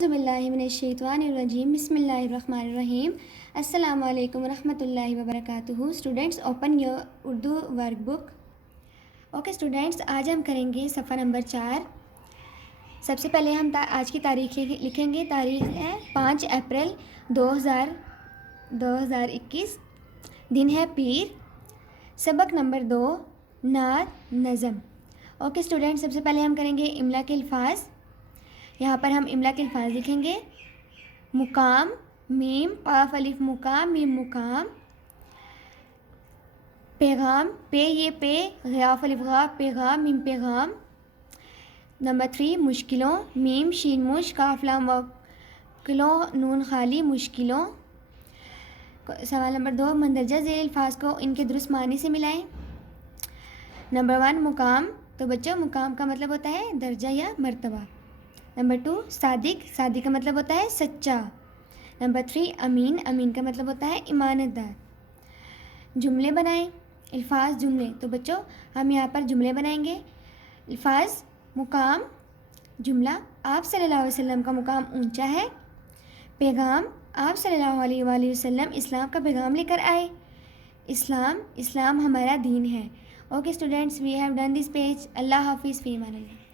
اعوذ باللہ من الشیطان الرجیم بسم اللہ الرحمن الرحیم السلام علیکم ورحمۃ اللہ وبرکاتہ۔ Students open your Urdu work book. Okay students, آج ہم کریں گے صفحہ نمبر 4۔ سب سے پہلے ہم آج کی تاریخ لکھیں گے۔ تاریخ ہے 5 اپریل 2021، دن ہے پیر۔ سبق نمبر 2 نعت نظم۔ اوکے اسٹوڈینٹس، سب سے پہلے ہم کریں گے املا کے الفاظ۔ یہاں پر ہم املا کے الفاظ لکھیں گے۔ مقام، میم قاف الف مقام میم مقام۔ پیغام، پے یہ پے غاف الف غا پیغام میم پیغام۔ نمبر 3 مشکلوں، میم شین مش کاف لام و کلوں نون خالی مشکلوں۔ سوال نمبر 2 مندرجہ ذیل الفاظ کو ان کے درست معنی سے ملائیں۔ نمبر 1 مقام، تو بچوں مقام کا مطلب ہوتا ہے درجہ یا مرتبہ۔ نمبر 2 صادق، صادق کا مطلب ہوتا ہے سچا۔ نمبر 3 امین، امین کا مطلب ہوتا ہے امانت دار۔ جملے بنائیں، الفاظ جملے، تو بچوں ہم یہاں پر جملے بنائیں گے۔ الفاظ مقام جملہ، آپ صلی اللہ علیہ وسلم کا مقام اونچا ہے۔ پیغام، آپ صلی اللہ علیہ وآلہ وسلم اسلام کا پیغام لے کر آئے۔ اسلام، اسلام ہمارا دین ہے۔ Okay students, we have done this page. اللہ حافظ، فی امان اللہ۔